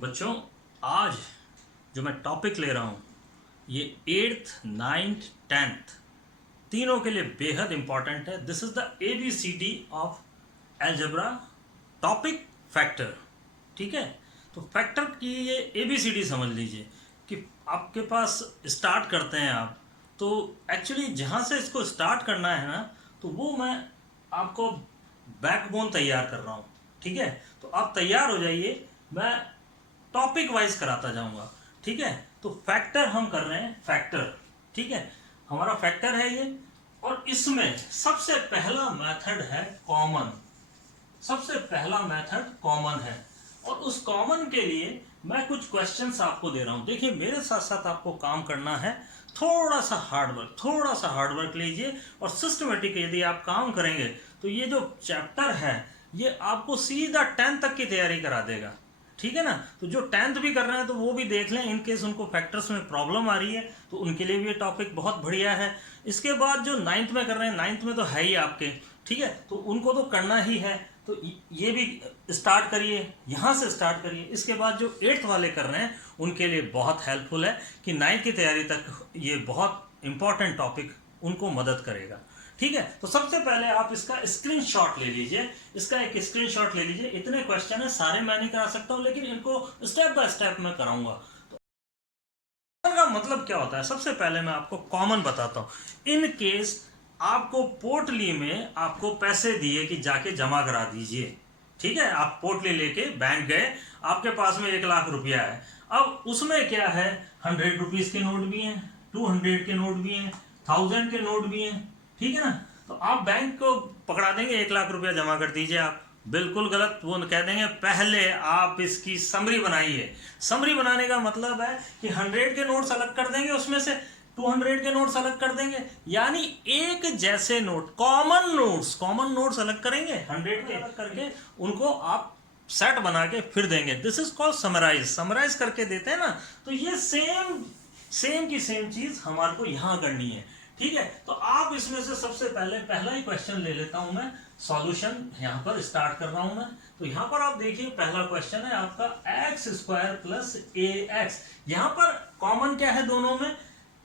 बच्चों, आज जो मैं टॉपिक ले रहा हूँ ये 8th, 9th, 10th तीनों के लिए बेहद इंपॉर्टेंट है। This is the ABCD of algebra topic factor. ठीक है, तो फैक्टर की ये ABCD समझ लीजिए कि आपके पास स्टार्ट करते हैं आप, तो एक्चुअली जहाँ से इसको स्टार्ट करना है ना, तो वो मैं आपको बैकबोन तैयार कर रहा हूँ। ठीक है, तो आप तैयार हो जाइए, मैं टॉपिक वाइज कराता जाऊंगा। ठीक है, तो फैक्टर हम कर रहे हैं, फैक्टर। ठीक है, हमारा फैक्टर है ये, और इसमें सबसे पहला मेथड है कॉमन। सबसे पहला मेथड कॉमन है, और उस कॉमन के लिए मैं कुछ क्वेश्चंस आपको दे रहा हूं। देखिए, मेरे साथ साथ आपको काम करना है, थोड़ा सा हार्डवर्क लीजिए, और सिस्टमेटिक यदि आप काम करेंगे तो ये जो चैप्टर है ये आपको सीधा 10th तक की तैयारी करा देगा। ठीक है ना, तो जो 10th भी कर रहे हैं तो वो भी देख लें, इन केस उनको फैक्टर्स में प्रॉब्लम आ रही है तो उनके लिए भी ये टॉपिक बहुत बढ़िया है। इसके बाद जो 9th में कर रहे हैं, 9th में तो है ही आपके, ठीक है, तो उनको तो करना ही है, तो ये भी स्टार्ट करिए, यहाँ से स्टार्ट करिए। इसके बाद जो 8th वाले कर रहे हैं उनके लिए बहुत हेल्पफुल है कि 9th की तैयारी तक ये बहुत इंपॉर्टेंट टॉपिक उनको मदद करेगा। ठीक है, तो सबसे पहले आप इसका स्क्रीनशॉट ले लीजिए, इसका एक स्क्रीनशॉट ले लीजिए। इतने क्वेश्चन है, सारे मैं नहीं करा सकता हूं, लेकिन इनको स्टेप बाय स्टेप मैं कराऊंगा। तो का मतलब क्या होता है, सबसे पहले मैं आपको कॉमन बताता हूं। इन केस आपको पोटली में आपको पैसे दिए कि जाके जमा करा दीजिए। ठीक है, आप पोटली लेके बैंक गए, आपके पास में 1 लाख रुपया है। अब उसमें क्या है, 100 रुपीज के नोट भी हैं, 200 के नोट भी हैं, 1000 के नोट भी हैं। ठीक है ना, तो आप बैंक को पकड़ा देंगे, 1 लाख रुपया जमा कर दीजिए आप। बिल्कुल गलत, वो कह देंगे पहले आप इसकी समरी बनाइए। समरी बनाने का मतलब है कि 100 के नोट्स अलग कर देंगे, उसमें से 200 के नोट्स अलग कर देंगे, यानी एक जैसे नोट, कॉमन नोट्स अलग करेंगे, 100 के अलग करके उनको आप सेट बना के फिर देंगे। दिस इज कॉल्ड समराइज करके देते हैं ना, तो ये सेम की सेम चीज हमारे को यहां करनी है। ठीक है, तो आप इसमें से सबसे पहले पहला ही क्वेश्चन ले लेता हूं मैं, सॉल्यूशन यहां पर स्टार्ट कर रहा हूं मैं। तो यहां पर आप देखिए, पहला क्वेश्चन है आपका x² प्लस ax। यहां पर कॉमन क्या है, दोनों में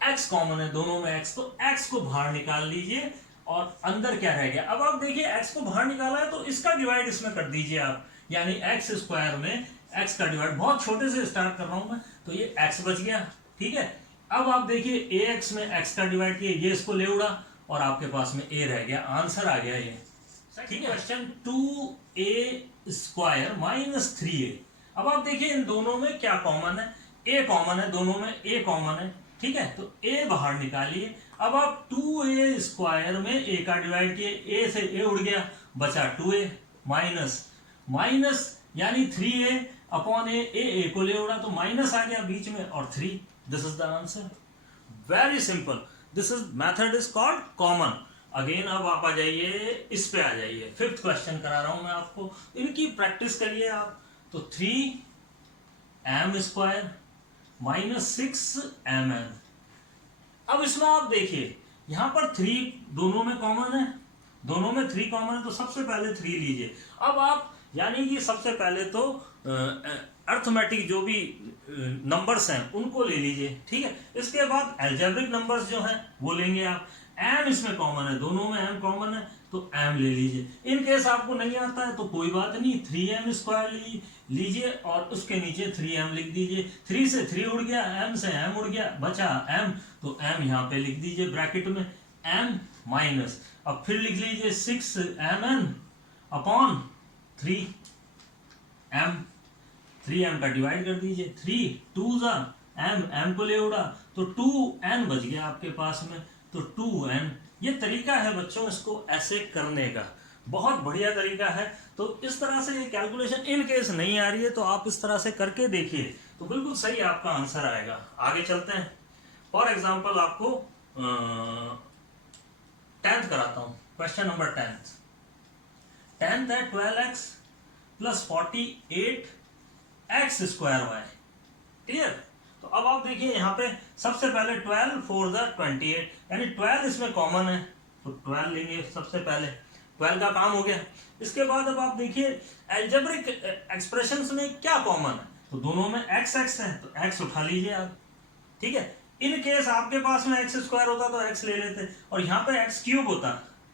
x कॉमन है, दोनों में x, तो x को बाहर निकाल लीजिए और अंदर क्या रह गया। अब आप देखिए, x को बाहर निकाला है तो इसका डिवाइड इसमें कर दीजिए आप, यानी x² में x का डिवाइड, बहुत छोटे से स्टार्ट कर रहा हूं मैं, तो ये x बच गया। ठीक है, अब आप देखिए ax में x का डिवाइड किया, ये इसको ले उड़ा और आपके पास में a रह गया, आंसर आ गया ये। ठीक है, क्वेश्चन 2a² माइनस 3a। अब आप देखिए इन दोनों में क्या कॉमन है, a कॉमन है, दोनों में a कॉमन है। ठीक है, तो a बाहर निकालिए। अब आप 2a² में a का डिवाइड किए, a से a उड़ गया, बचा 2a माइनस यानी 3a अपॉन a को ले उड़ा तो माइनस आ गया बीच में और 3। This is the answer, very simple. This is method is called common. Again अब आप आ जाइए, इस पे आ जाइए, 5th क्वेश्चन करा रहा हूं मैं आपको, इनकी प्रैक्टिस करिए आप। तो 3m² माइनस 6mn। अब इसमें आप देखिए, यहां पर 3 दोनों में कॉमन है, दोनों में 3 कॉमन है, तो सबसे पहले 3 लीजिए। अब आप यानी कि सबसे पहले तो अर्थमेटिक जो भी नंबर्स हैं उनको ले लीजिए। ठीक है, इसके बाद एल्जेब्रिक नंबर्स जो हैं वो लेंगे आप। m इसमें कॉमन है, दोनों में m कॉमन है, तो m ले लीजिए। इन केस आपको नहीं आता है तो कोई बात नहीं, 3m² लीजिए और उसके नीचे 3m लिख दीजिए। 3 से 3 उड़ गया, m से m उड़ गया, बचा m, तो m यहाँ पे लिख दीजिए ब्रैकेट में, m माइनस, अब फिर लिख लीजिए 6mn अपॉन 3m, 3m का डिवाइड कर दीजिए, 3 2 m को ले उड़ा तो 2n बच गया आपके पास में, तो 2n। ये तरीका है बच्चों इसको ऐसे करने का, बहुत बढ़िया तरीका है। तो इस तरह से ये कैलकुलेशन इन केस नहीं आ रही है तो आप इस तरह से करके देखिए, तो बिल्कुल सही आपका आंसर आएगा। आगे चलते हैं, फॉर एग्जाम्पल आपको 10th कराता हूं, क्वेश्चन नंबर 10th है 12x प्लस 48 x²y। क्लियर, तो अब आप देखिए यहाँ पे सबसे पहले 12 4 28, यानी 12 इसमें कॉमन है तो 12 लेंगे सबसे पहले, 12 का काम हो गया। इसके बाद अब आप देखिए एल्जेब्रिक एक्सप्रेशंस में क्या कॉमन है, तो दोनों में एक्स एक्स है तो एक्स उठा लीजिए आप, ठीक है। इन केस आपके पास में एक्स स्क्वायर होता तो एक्स ले लेते, और यहाँ पे एक्स क्यूब होता,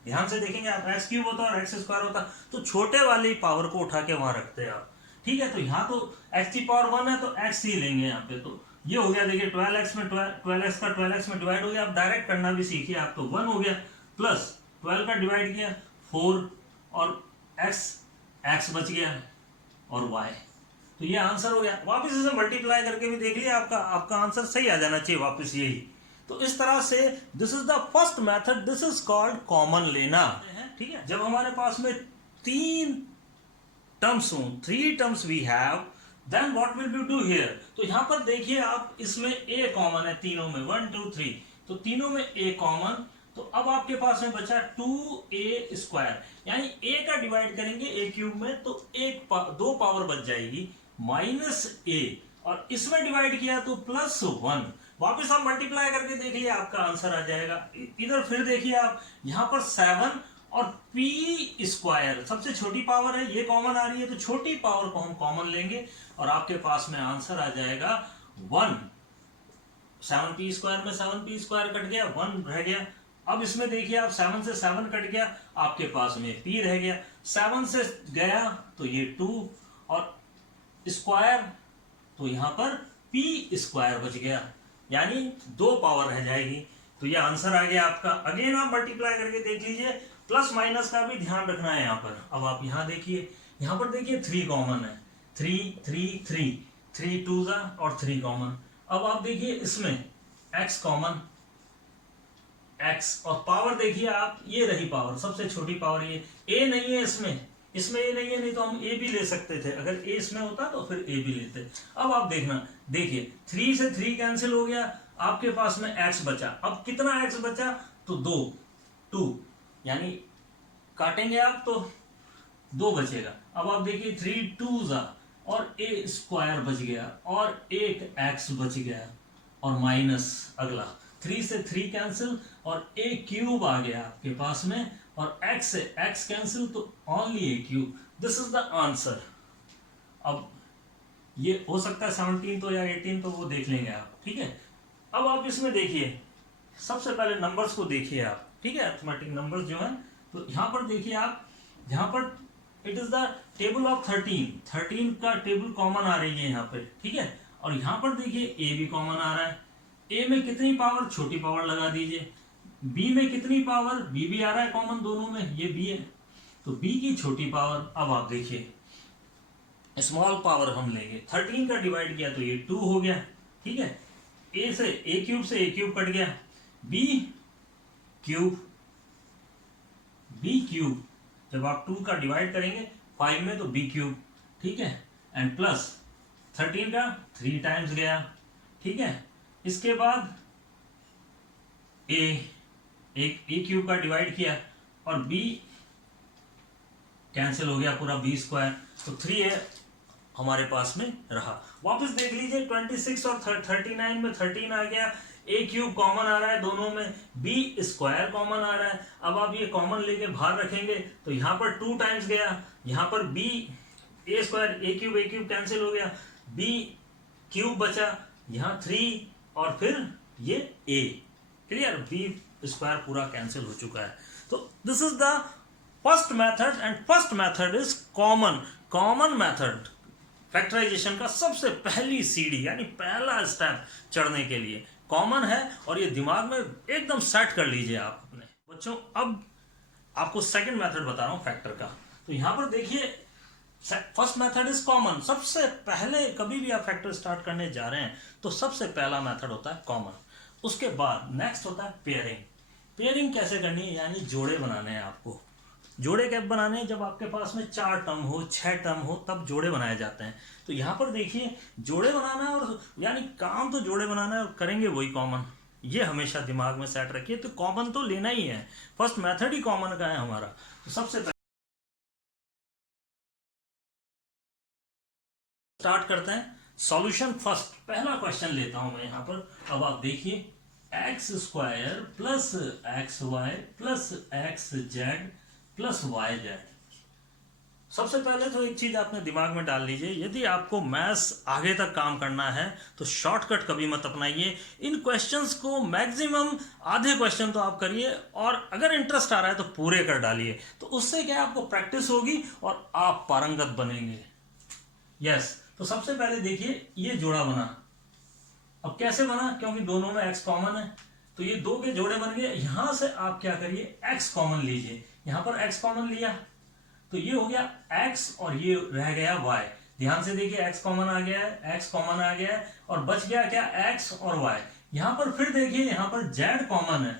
ध्यान से देखेंगे आप, एक्स क्यूब होता और एक्स स्क्वायर होता तो छोटे वाली पावर को उठा के वहां रखते आप, ठीक है। तो यहाँ तो एक्स की पावर 1 है तो एक्स ही लेंगे यहाँ पे, तो ये हो गया, देखिए 12x में 12x का 12x में डिवाइड हो गया, आप डायरेक्ट करना भी सीखिए आप, तो 1 हो गया, प्लस 12 का डिवाइड किया 4 और x बच गया और y, तो ये आंसर हो गया। वापस इसे मल्टीप्लाई करके भी देख लिया, आपका आंसर सही आ जाना चाहिए वापस यही। तो इस तरह से this is the first method, this is called common लेना, ठीक है। जब हमारे पास में 3 टर्म्स हो, 3 terms we have, then what will we do here. तो यहां पर देखिए आप, इसमें a कॉमन है तीनों में, 1 2 3, तो तीनों में a कॉमन, तो अब आपके पास में बचा 2a स्क्वायर, यानी a का डिवाइड करेंगे a क्यूब में तो दो पावर बच जाएगी माइनस a, और इसमें डिवाइड किया तो प्लस 1, वापस आप मल्टीप्लाई करके देख लिया आपका आंसर आ जाएगा। इधर फिर देखिए आप, यहां पर 7 और p स्क्वायर सबसे छोटी पावर है, ये कॉमन आ रही है तो छोटी पावर को हम कॉमन लेंगे और आपके पास में आंसर आ जाएगा 1। 7p स्क्वायर में 7p स्क्वायर कट गया, 1 रह गया। अब इसमें देखिए आप, 7 से 7 कट गया, आपके पास में p रह गया, 7 से गया तो ये 2 और स्क्वायर, तो यहां पर p स्क्वायर बच गया, यानी 2 पावर रह जाएगी, तो ये आंसर आ गया आपका। अगेन आप मल्टीप्लाई करके देख लीजिए, प्लस माइनस का भी ध्यान रखना है यहाँ पर। अब आप यहाँ देखिए, यहाँ पर देखिए 3 कॉमन है, 3 3 3, 3 2 और 3 कॉमन। अब आप देखिए इसमें x कॉमन, x और पावर देखिए आप, ये रही पावर सबसे छोटी पावर, ये a नहीं है इसमें a नहीं है, नहीं तो हम a भी ले सकते थे, अगर a इसमें होता तो फिर a भी लेते। अब आप देखना, देखिए 3 से 3 कैंसिल हो गया, आपके पास में x बचा, अब कितना x बचा तो 2, यानी काटेंगे आप तो 2 बचेगा। अब आप देखिए 3 2 और a स्क्वायर बच गया और एक x बच गया और माइनस अगला 3 से 3 कैंसिल और a क्यूब आ गया आपके पास में, और x से x कैंसिल तो only a cube, this is the answer. अब ये हो सकता है 17 तो या 18 तो वो देख लेंगे आप, ठीक है। अब आप इसमें देखिए, सबसे पहले नंबर्स को देखिए आप, ठीक है, अरिथमेटिक नंबर्स जो है, तो यहां पर देखिए आप, यहां पर it is the table of 13 का टेबल कॉमन आ रही है यहाँ पे, ठीक है। और यहां पर देखिए a भी कॉमन आ रहा है, a में कितनी पावर, छोटी पावर लगा दीजिए, b में कितनी पावर, b भी आ रहा है कॉमन दोनों में, ये b है तो b की छोटी पावर। अब आप देखिए स्मॉल पावर हम लेंगे, 13 का डिवाइड किया तो ये 2 हो गया, ठीक है। a से a क्यूब से a क्यूब कट गया, b क्यूब जब आप 2 का डिवाइड करेंगे 5 में तो b क्यूब, ठीक है, एंड प्लस 13 का 3 टाइम्स गया, ठीक है। इसके बाद a क्यूब का डिवाइड किया और b कैंसिल हो गया पूरा, b स्क्वायर, तो 3 है हमारे पास में रहा। वापस देख लीजिए 26 और 39 में 13 आ गया, a क्यूब कॉमन आ रहा है दोनों में, b स्क्वायर कॉमन आ रहा है। अब आप ये कॉमन लेके बाहर रखेंगे तो यहाँ पर 2 टाइम्स गया, यहाँ पर b a square a cube cancel हो गया, b क्यूब बचा, यहाँ 3 और फिर ये a, क्लियर, b स्क्वायर पूरा कैंसिल हो चुका है। तो this is the first method, and first method is common method. Factorization का सबसे पहली सीढ़ी, यानी पहला स्टेप चढ़ने के लिए कॉमन है, और ये दिमाग में एकदम सेट कर लीजिए आप अपने बच्चों। अब आपको सेकंड मेथड बता रहा हूं फैक्टर का। तो यहां पर देखिए, फर्स्ट मेथड इज कॉमन, सबसे पहले कभी भी आप फैक्टर स्टार्ट करने जा रहे हैं तो सबसे पहला मेथड होता है कॉमन। उसके बाद नेक्स्ट होता है पेयरिंग कैसे करनी है, यानी जोड़े बनाने हैं आपको। जोड़े कब बनाने हैं, जब आपके पास में 4 टर्म हो, 6 टर्म हो, तब जोड़े बनाए जाते हैं। तो यहाँ पर देखिए जोड़े बनाना है, और यानी काम तो जोड़े बनाना है और करेंगे वही कॉमन, ये हमेशा दिमाग में सेट रखिए। तो कॉमन तो लेना ही है, फर्स्ट मेथड ही कॉमन का है हमारा। तो सबसे पहले स्टार्ट करते हैं सॉल्यूशन। फर्स्ट पहला क्वेश्चन लेता हूं मैं यहाँ पर। अब आप देखिए x square plus x y plus x z plus y z, सबसे पहले तो एक चीज आपने दिमाग में डाल लीजिए, यदि आपको मैथ्स आगे तक काम करना है तो शॉर्टकट कभी मत अपनाइए। इन क्वेश्चंस को मैक्सिमम आधे क्वेश्चन तो आप करिए, और अगर इंटरेस्ट आ रहा है तो पूरे कर डालिए। तो उससे क्या आपको प्रैक्टिस होगी और आप पारंगत बनेंगे। यस, तो सबसे पहले देखिए ये जोड़ा बना। अब कैसे बना, क्योंकि दोनों में x कॉमन है, तो ये दो के जोड़े बन गए। यहां से आप क्या करिए, x कॉमन लीजिए। यहां पर x कॉमन लिया तो ये हो गया x और ये रह गया y। ध्यान से देखिए x कॉमन आ गया है, x कॉमन आ गया है, और बच गया क्या, x और y। यहां पर फिर देखिए यहां पर z कॉमन है,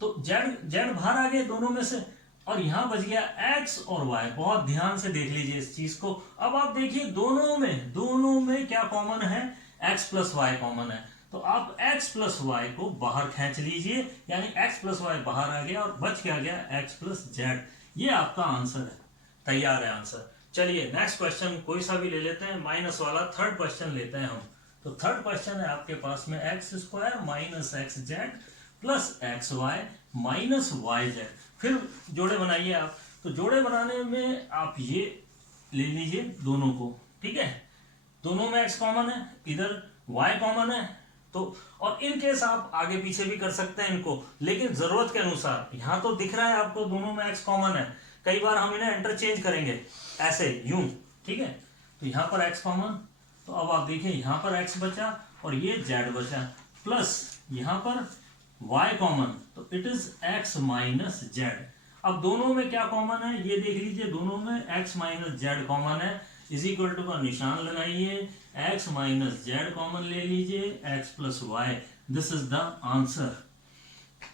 तो z बाहर आ गए दोनों में से, और यहां बच गया x और y। बहुत ध्यान से देख लीजिए इस चीज को। अब आप देखिए दोनों में क्या कॉमन है, x प्लस वाई कॉमन है, तो आप x प्लस वाई को बाहर खींच लीजिए, यानी x प्लस वाई बाहर आ गया और बच क्या गया, x प्लस जेड। ये आपका आंसर है, तैयार है आंसर। चलिए नेक्स्ट क्वेश्चन कोई सा भी ले लेते हैं, माइनस वाला थर्ड क्वेश्चन लेते हैं हम। तो थर्ड क्वेश्चन है आपके पास में x square minus x z plus x y minus y z. फिर जोड़े बनाइए आप। तो जोड़े बनाने में आप ये ले लीजिए दोनों को, ठीक है। दोनों में x कॉमन है, इधर y कॉमन है, तो और इन केस आप आगे पीछे भी कर सकते हैं इनको, लेकिन जरूरत के अनुसार। यहां तो दिख रहा है आपको दोनों में x कॉमन है, कई बार हम इन्हें इंटरचेंज करेंगे ऐसे यूं, ठीक है। तो यहां पर x कॉमन, तो अब आप देखिए यहां पर x बचा और ये z बचा, प्लस यहां पर y कॉमन, तो it is x minus Z. अब दोनों में क्या कॉमन है ये देख लीजिए, दोनों में x माइनस जेड कॉमन है, इज इक्वल टू का निशान लगाइए, x माइनस जेड कॉमन ले लीजिए, x plus y. This is the answer.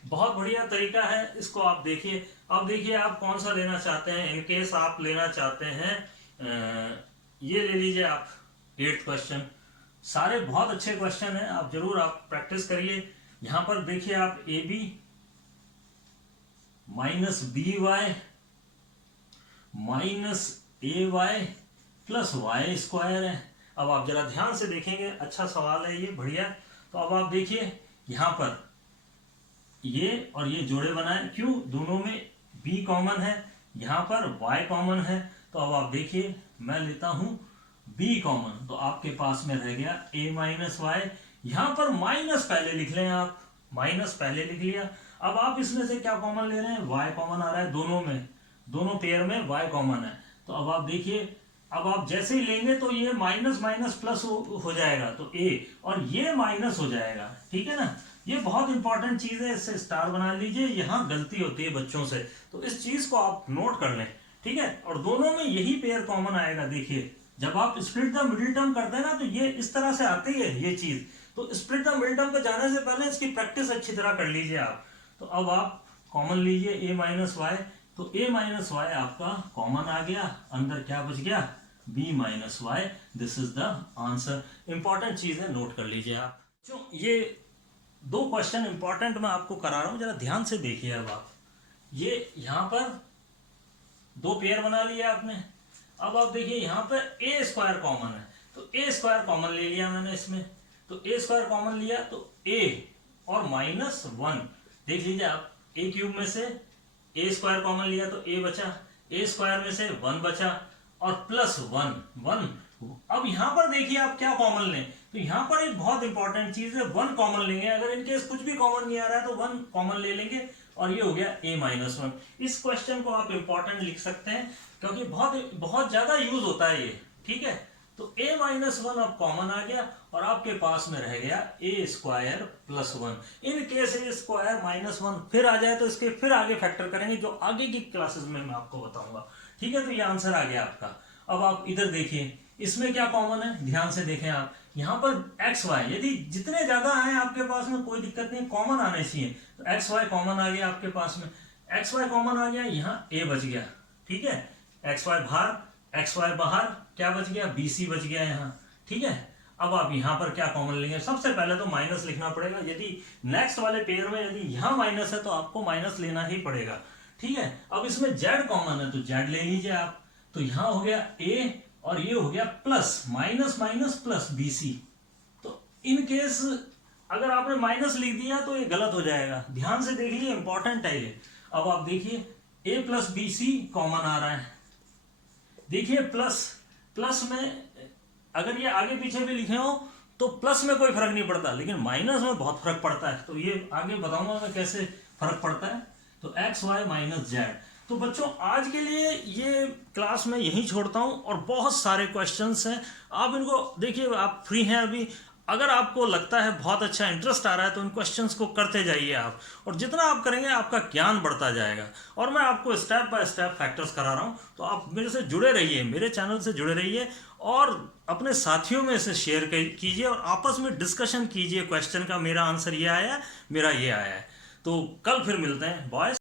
बहुत बढ़िया तरीका है, इसको आप देखिए। अब देखिए आप कौन सा लेना चाहते हैं। इनकेस आप लेना चाहते हैं ये ले लीजिए आप, 8th क्वेश्चन। सारे बहुत अच्छे क्वेश्चन हैं, आप जरूर आप प्रैक्टिस करिए। यहां पर देखिए आप a b minus b y minus a y plus y square है। अब आप जरा ध्यान से देखेंगे, अच्छा सवाल है ये, बढ़िया। तो अब आप देखिए यहां पर ये और ये जोड़े बनाए, क्यों, दोनों में b कॉमन है, यहां पर y कॉमन है, तो अब आप देखिए मैं लेता हूं b कॉमन, तो आपके पास में रह गया a माइनस वाई। यहां पर माइनस पहले लिख लें आप, माइनस पहले लिख लिया। अब आप इसमें से क्या कॉमन ले रहे हैं, y कॉमन आ रहा है, दोनों में, दोनों पेयर में y कॉमन है। तो अब आप देखिए, अब आप जैसे ही लेंगे तो ये माइनस माइनस प्लस हो जाएगा, तो a, और ये माइनस हो जाएगा, ठीक है ना। ये बहुत इंपॉर्टेंट चीज है, इससे स्टार बना लीजिए, यहाँ गलती होती है बच्चों से, तो इस चीज को आप नोट कर लें, ठीक है। और दोनों में यही पेयर कॉमन आएगा। देखिए जब आप स्प्लिट द मिडिल टर्म करते हैं ना, तो ये इस तरह से आती है ये चीज। तो स्प्लिट द मिडिल टर्म पे जाने से पहले इसकी प्रैक्टिस अच्छी तरह कर लीजिए आप। तो अब आप कॉमन लीजिए a माइनस वाई, तो a माइनस वाई आपका कॉमन आ गया, अंदर क्या बच गया, b minus y. This is the answer. Important चीज है, नोट कर लीजिए आप। जो ये दो क्वेश्चन इंपॉर्टेंट मैं आपको करा रहा हूं, जरा ध्यान से देखिए। अब आप ये यहां पर दो पेयर बना लिया आपने। अब आप देखिए यहां पर ए स्क्वायर कॉमन है, तो ए स्क्वायर कॉमन ले लिया मैंने इसमें। तो ए स्क्वायर कॉमन लिया तो ए और माइनस 1, देख लीजिए आप, ए क्यूब में से ए स्क्वायर कॉमन लिया तो ए बचा, ए स्क्वायर में से 1 बचा, और प्लस 1। अब यहां पर देखिए आप क्या कॉमन लें, तो यहां पर एक बहुत इंपॉर्टेंट चीज है, 1 कॉमन लेंगे। अगर इनकेस कुछ भी कॉमन नहीं आ रहा है तो 1 कॉमन ले लेंगे, और ये हो गया a माइनस 1। इस क्वेश्चन को आप इंपॉर्टेंट लिख सकते हैं, क्योंकि बहुत ज्यादा यूज होता है ये, ठीक है। तो a माइनस 1 अब कॉमन आ गया, और आपके पास में रह गया a square plus 1। In case a square minus 1 फिर आ जाए तो इसके फिर आगे फैक्टर करेंगे, जो आगे की क्लासेस में मैं आपको बताऊंगा, ठीक है। तो ये आंसर आ गया आपका। अब आप इधर देखिए, इसमें क्या कॉमन है, ध्यान से देखें आप। यहां पर एक्स वाई यदि जितने ज्यादा आए आपके पास में कोई दिक्कत नहीं, कॉमन आने चाहिए। तो एक्स वाई कॉमन आ गया आपके पास में, एक्स वाई कॉमन आ गया, यहाँ ए बच गया, ठीक है। एक्स वाई बाहर, एक्स वाई बाहर, क्या बच गया, बी सी बच गया यहाँ, ठीक है। अब आप यहाँ पर क्या कॉमन लेंगे, सबसे पहले तो माइनस लिखना पड़ेगा। यदि नेक्स्ट वाले पेयर में यदि यहाँ माइनस है तो आपको माइनस लेना ही पड़ेगा, ठीक है। अब इसमें जेड कॉमन है तो जेड ले लीजिए आप। तो यहां हो गया ए, और ये हो गया plus minus minus plus B c. तो इन केस अगर आपने माइनस लिख दिया तो ये गलत हो जाएगा, ध्यान से देखिए, इंपॉर्टेंट है ये। अब आप देखिए a plus B C common आ रहा है, देखिए प्लस, प्लस में अगर ये आगे पीछे भी लिखे हो तो प्लस में कोई फर्क नहीं पड़ता, लेकिन माइनस में बहुत फर्क पड़ता है। तो ये आगे बताऊंगा मैं कैसे फर्क पड़ता है। तो एक्स वाई माइनस जेड। तो बच्चों आज के लिए ये क्लास में यहीं छोड़ता हूँ, और बहुत सारे क्वेश्चंस हैं, आप इनको देखिए, आप फ्री हैं अभी। अगर आपको लगता है बहुत अच्छा इंटरेस्ट आ रहा है तो इन क्वेश्चंस को करते जाइए आप, और जितना आप करेंगे आपका ज्ञान बढ़ता जाएगा। और मैं आपको स्टेप बाय स्टेप फैक्टर्स करा रहा हूँ, तो आप मेरे से जुड़े रहिए, मेरे चैनल से जुड़े रहिए, और अपने साथियों में इसे शेयर कीजिए और आपस में डिस्कशन कीजिए। क्वेश्चन का मेरा आंसर ये आया है, मेरा ये आया है। तो कल फिर मिलते हैं बॉयज।